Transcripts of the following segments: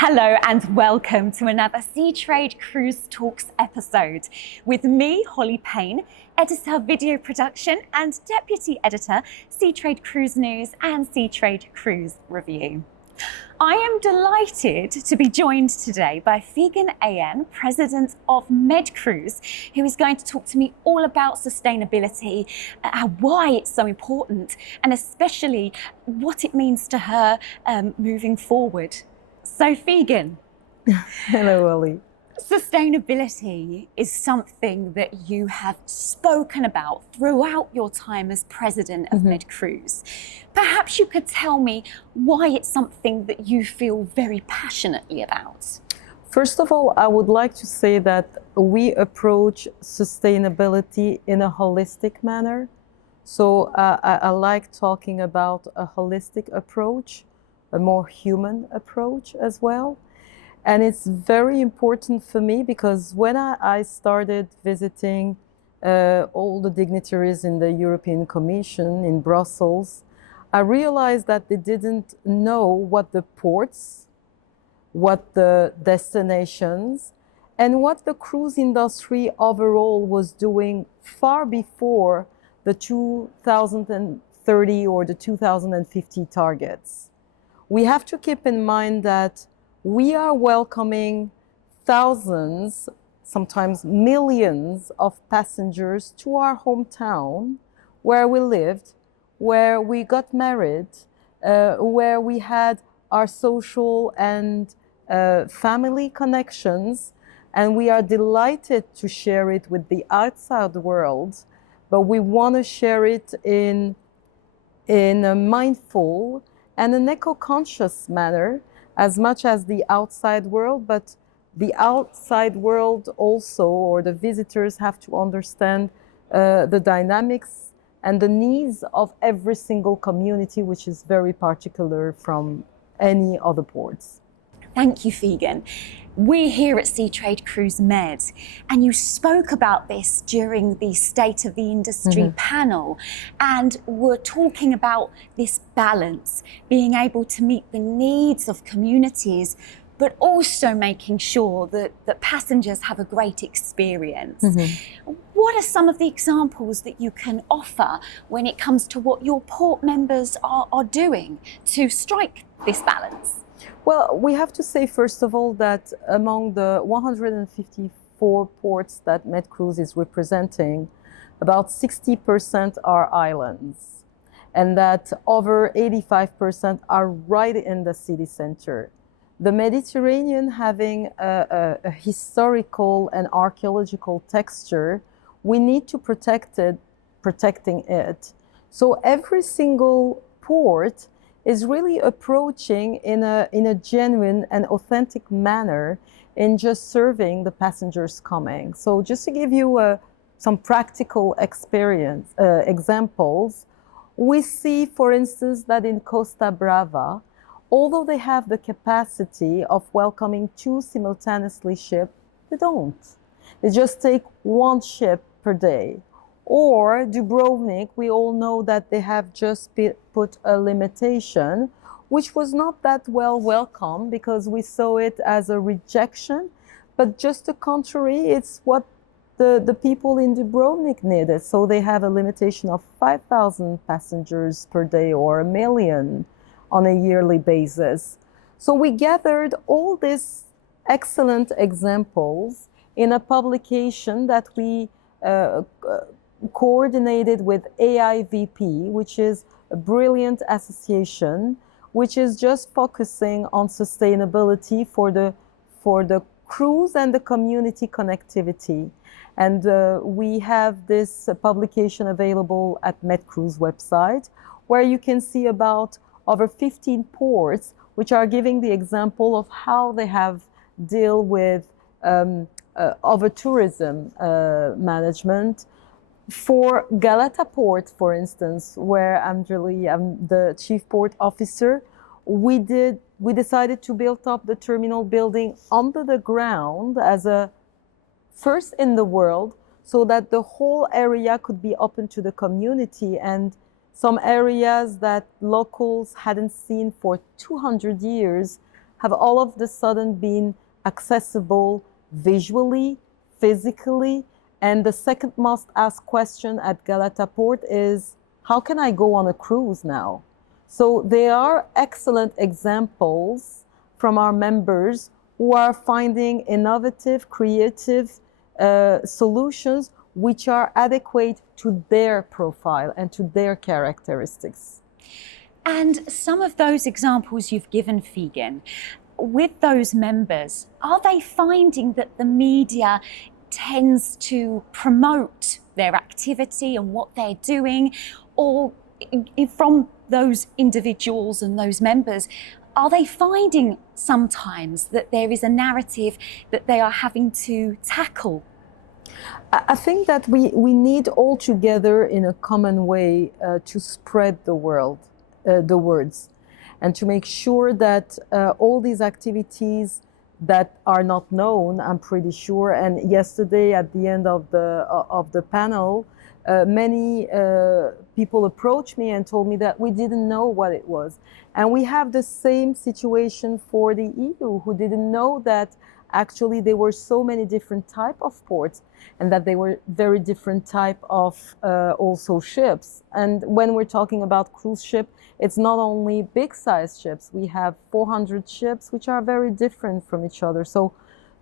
Hello and welcome to another Seatrade Cruise Talks episode with me, Holly Payne, editor video production and deputy editor, Seatrade Cruise News and Seatrade Cruise Review. I am delighted to be joined today by Figen Ayan, president of MedCruise, who is going to talk to me all about sustainability, why it's so important, and especially what it means to her moving forward. So Figen. Hello, Ollie. Sustainability is something that you have spoken about throughout your time as president of MedCruise. Perhaps you could tell me why it's something that you feel very passionately about. First of all, I would like to say that we approach sustainability in a holistic manner. So I like talking about a holistic approach, a more human approach as well. And it's very important for me because when I started visiting all the dignitaries in the European Commission in Brussels, I realized that they didn't know what the ports, what the destinations, and what the cruise industry overall was doing far before the 2030 or the 2050 targets. We have to keep in mind that we are welcoming thousands, sometimes millions of passengers to our hometown, where we lived, where we got married, where we had our social and family connections, and we are delighted to share it with the outside world, but we want to share it in a mindful and an eco-conscious manner, as much as the outside world, but the outside world also, or the visitors, have to understand the dynamics and the needs of every single community, which is very particular from any other ports. Thank you, Figen. We're here at Seatrade Cruise Med, and you spoke about this during the State of the Industry panel, and were talking about this balance, being able to meet the needs of communities, but also making sure that passengers have a great experience. What are some of the examples that you can offer when it comes to what your port members are doing to strike this balance? Well, we have to say, first of all, that among the 154 ports that MedCruise is representing, about 60% are islands, and that over 85% are right in the city center. The Mediterranean, having a historical and archaeological texture, we need to protecting it. So every single port is really approaching in a genuine and authentic manner in just serving the passengers coming. So just to give you some practical examples, we see, for instance, that in Costa Brava, although they have the capacity of welcoming 2 simultaneously ships, they don't. They just take 1 ship per day. Or Dubrovnik, we all know that they have just put a limitation, which was not that well welcomed because we saw it as a rejection, but just the contrary, it's what the people in Dubrovnik needed. So they have a limitation of 5,000 passengers per day or 1 million on a yearly basis. So we gathered all these excellent examples in a publication that we coordinated with AIVP, which is a brilliant association, which is just focusing on sustainability for the cruise and the community connectivity. And we have this publication available at MedCruise website, where you can see about over 15 ports, which are giving the example of how they have deal with over-tourism management. For Galata Port, for instance, where I'm the chief port officer, we decided to build up the terminal building under the ground as a first in the world, so that the whole area could be open to the community, and some areas that locals hadn't seen for 200 years have all of the sudden been accessible visually, physically. And the second most asked question at Galata Port is, how can I go on a cruise now? So they are excellent examples from our members who are finding innovative, creative solutions which are adequate to their profile and to their characteristics. And some of those examples you've given, Figen, with those members, are they finding that the media tends to promote their activity and what they're doing? Or from those individuals and those members, are they finding sometimes that there is a narrative that they are having to tackle? I think that we need all together in a common way to spread the words, and to make sure that all these activities that are not known, I'm pretty sure. And yesterday at the end of the panel, many people approached me and told me that we didn't know what it was. And we have the same situation for the EU, who didn't know that actually there were so many different type of ports, and that they were very different type of also ships. And when we're talking about cruise ship, it's not only big size ships. We have 400 ships which are very different from each other. So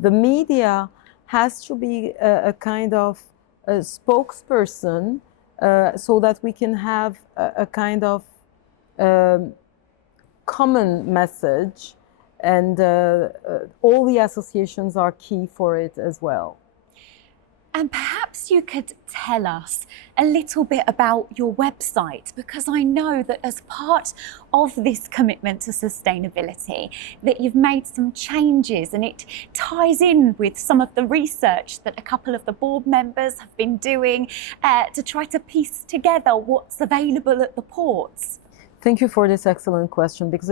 the media has to be a kind of a spokesperson so that we can have a kind of common message, and all the associations are key for it as well. And perhaps you could tell us a little bit about your website, because I know that as part of this commitment to sustainability, that you've made some changes, and it ties in with some of the research that a couple of the board members have been doing to try to piece together what's available at the ports. Thank you for this excellent question, because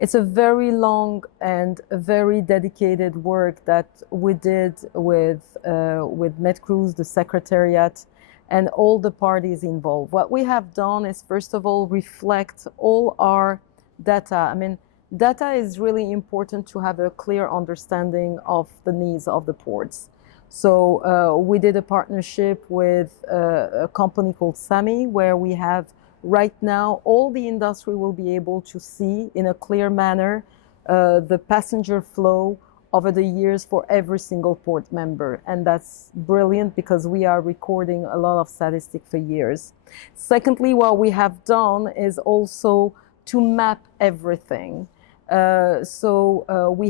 it's a very long and a very dedicated work that we did with MedCruise, the Secretariat, and all the parties involved. What we have done is, first of all, reflect all our data. I mean, data is really important to have a clear understanding of the needs of the ports. So we did a partnership with a company called SAMI, where we have right now all the industry will be able to see in a clear manner the passenger flow over the years for every single port member. And that's brilliant, because we are recording a lot of statistics for years. Secondly, what we have done is also to map everything. We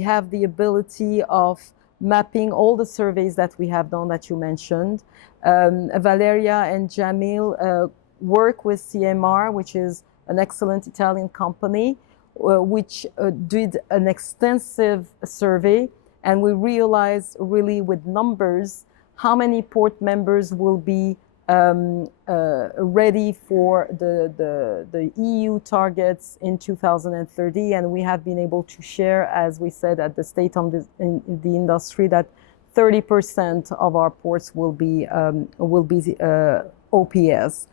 have the ability of mapping all the surveys that we have done that you mentioned. Valeria and Jamil work with CMR, which is an excellent Italian company, which did an extensive survey, and we realized really with numbers how many port members will be ready for the EU targets in 2030, and we have been able to share, as we said at the State on in the Industry, that 30% of our ports will be OPS.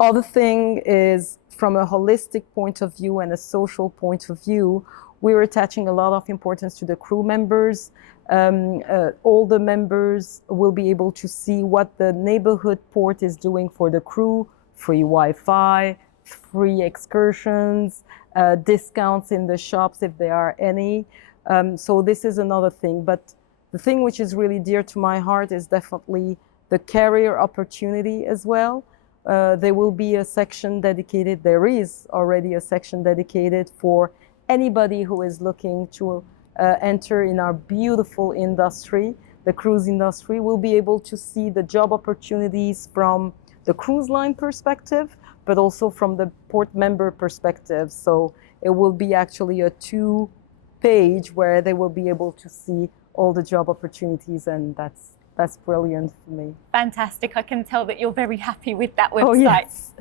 Other thing is, from a holistic point of view and a social point of view, we're attaching a lot of importance to the crew members. All the members will be able to see what the neighborhood port is doing for the crew: free Wi-Fi, free excursions, discounts in the shops if there are any. So this is another thing. But the thing which is really dear to my heart is definitely the career opportunity as well. There will be a section dedicated, there is already a section dedicated for anybody who is looking to enter in our beautiful industry. The cruise industry will be able to see the job opportunities from the cruise line perspective, but also from the port member perspective. So it will be actually a 2-page where they will be able to see all the job opportunities, and that's brilliant for me. Fantastic. I can tell that you're very happy with that website. Oh, yes.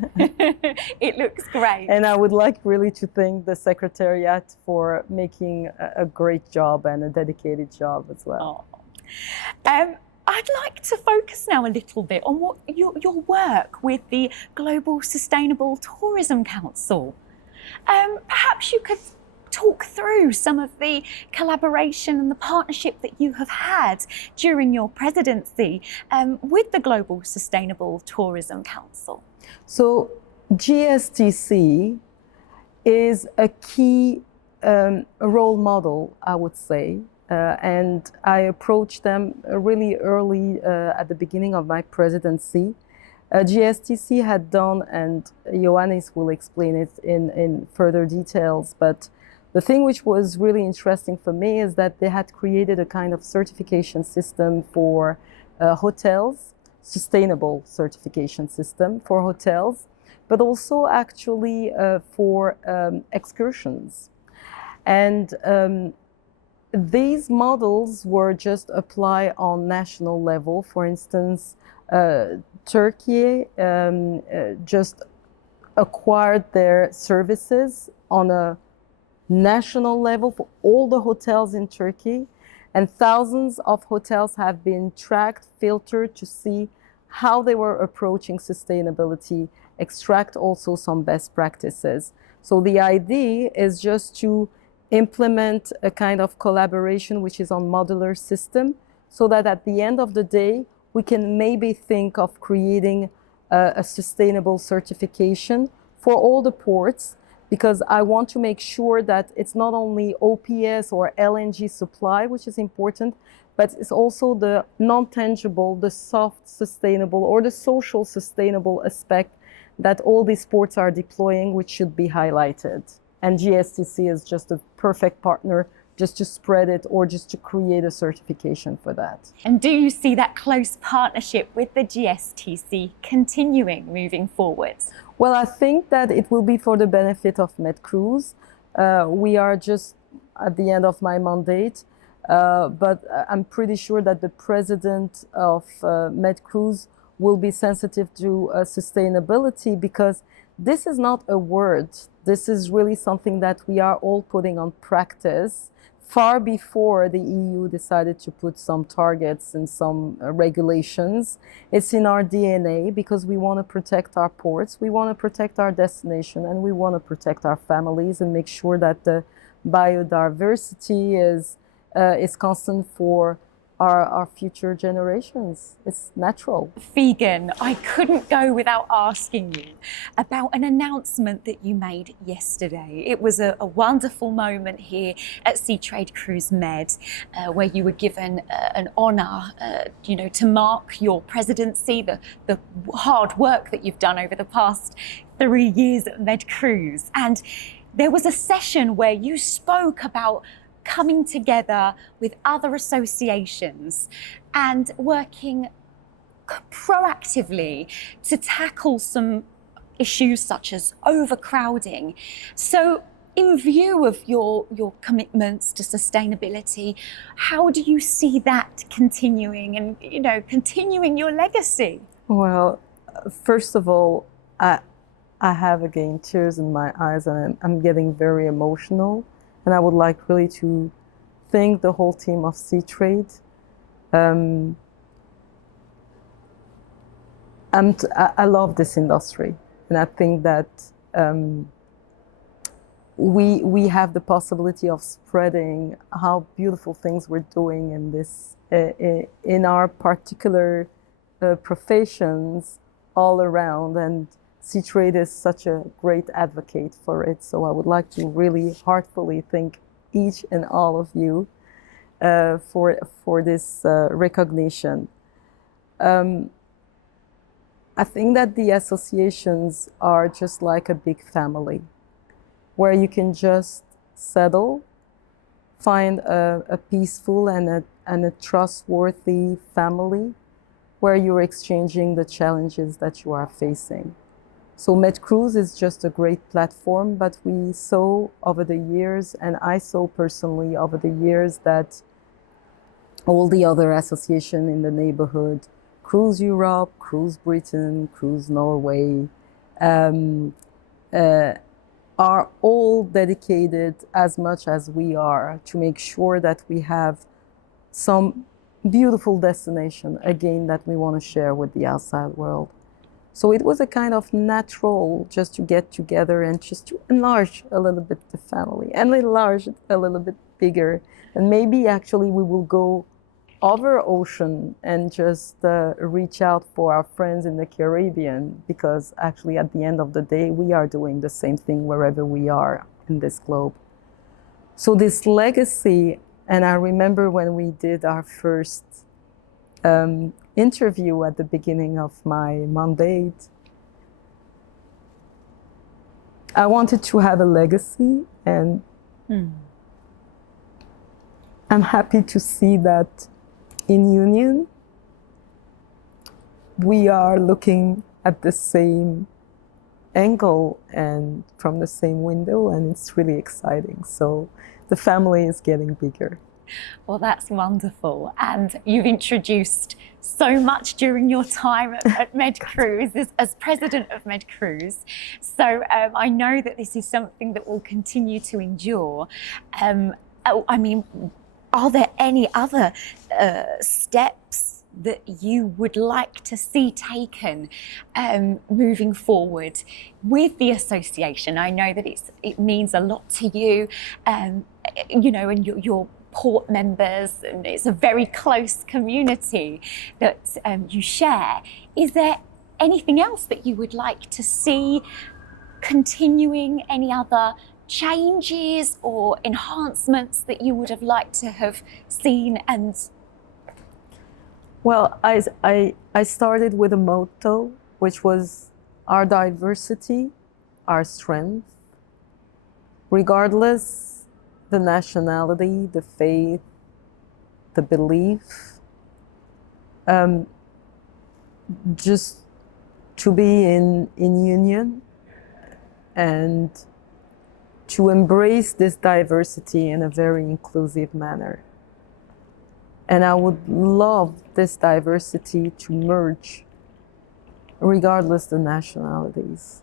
It looks great. And I would like really to thank the Secretariat for making a great job and a dedicated job as well. Oh. I'd like to focus now a little bit on what your work with the Global Sustainable Tourism Council. Perhaps you could talk through some of the collaboration and the partnership that you have had during your presidency with the Global Sustainable Tourism Council? So GSTC is a key role model, I would say, and I approached them really early at the beginning of my presidency. GSTC had done, and Ioannis will explain it in further details, but the thing which was really interesting for me is that they had created a kind of certification system for hotels, sustainable certification system for hotels, but also actually for excursions. And these models were just applied on national level. For instance, Turkey just acquired their services on a national level for all the hotels in Turkey, and thousands of hotels have been tracked, filtered to see how they were approaching sustainability, extract also some best practices. So the idea is just to implement a kind of collaboration which is on modular system, so that at the end of the day, we can maybe think of creating a sustainable certification for all the ports, because I want to make sure that it's not only OPS or LNG supply, which is important, but it's also the non-tangible, the soft sustainable or the social sustainable aspect that all these ports are deploying, which should be highlighted. And GSTC is just a perfect partner just to spread it or just to create a certification for that. And do you see that close partnership with the GSTC continuing moving forward? Well, I think that it will be for the benefit of MedCruise. We are just at the end of my mandate, but I'm pretty sure that the president of MedCruise will be sensitive to sustainability, because this is not a word. This is really something that we are all putting on practice far before the EU decided to put some targets and some regulations. It's in our DNA, because we want to protect our ports, we want to protect our destination, and we want to protect our families and make sure that the biodiversity is constant for our future generations. It's natural. Figen, I couldn't go without asking you about an announcement that you made yesterday. It was a wonderful moment here at Seatrade Cruise Med, where you were given an honour, to mark your presidency, the hard work that you've done over the past 3 years at MedCruise. And there was a session where you spoke about coming together with other associations and working proactively to tackle some issues such as overcrowding. So in view of your commitments to sustainability, how do you see that continuing and, continuing your legacy? Well, first of all, I have again tears in my eyes, and I'm getting very emotional. And I would like really to thank the whole team of Seatrade. I love this industry, and I think that we have the possibility of spreading how beautiful things we're doing in this in our particular professions all around, and Seatrade is such a great advocate for it. So I would like to really heartfully thank each and all of you for this recognition. I think that the associations are just like a big family, where you can just settle, find a peaceful and a trustworthy family, where you're exchanging the challenges that you are facing. So MedCruise is just a great platform, but we saw over the years, and I saw personally over the years, that all the other associations in the neighborhood, Cruise Europe, Cruise Britain, Cruise Norway, are all dedicated as much as we are to make sure that we have some beautiful destination, again, that we want to share with the outside world. So it was a kind of natural just to get together and just to enlarge a little bit the family and enlarge it a little bit bigger. And maybe actually we will go over ocean and just reach out for our friends in the Caribbean, because actually at the end of the day, we are doing the same thing wherever we are in this globe. So this legacy, and I remember when we did our first interview at the beginning of my mandate, I wanted to have a legacy, and I'm happy to see that in Union, we are looking at the same angle and from the same window, and it's really exciting. So the family is getting bigger. Well, that's wonderful. And you've introduced so much during your time at MedCruise as president of MedCruise. So I know that this is something that will continue to endure. I mean, are there any other steps that you would like to see taken moving forward with the association? I know that it means a lot to you, you know, and your port members, and it's a very close community that you share. Is there anything else that you would like to see continuing? Any other changes or enhancements that you would have liked to have seen? And well, I started with a motto, which was our diversity, our strength, regardless the nationality, the faith, the belief, just to be in union and to embrace this diversity in a very inclusive manner. And I would love this diversity to merge regardless the nationalities.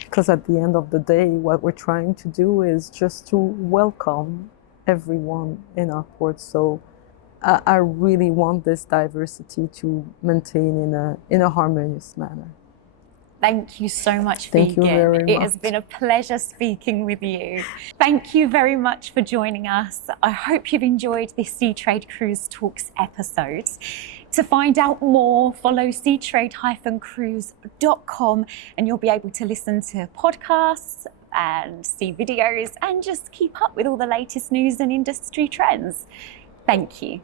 Because at the end of the day, what we're trying to do is just to welcome everyone in our port. So I really want this diversity to maintain in a harmonious manner. Thank you so much, Thank Figen. you very much. It has been a pleasure speaking with you. Thank you very much for joining us. I hope you've enjoyed this Seatrade Cruise Talks episode. To find out more, follow seatrade-cruise.com, and you'll be able to listen to podcasts and see videos and just keep up with all the latest news and industry trends. Thank you.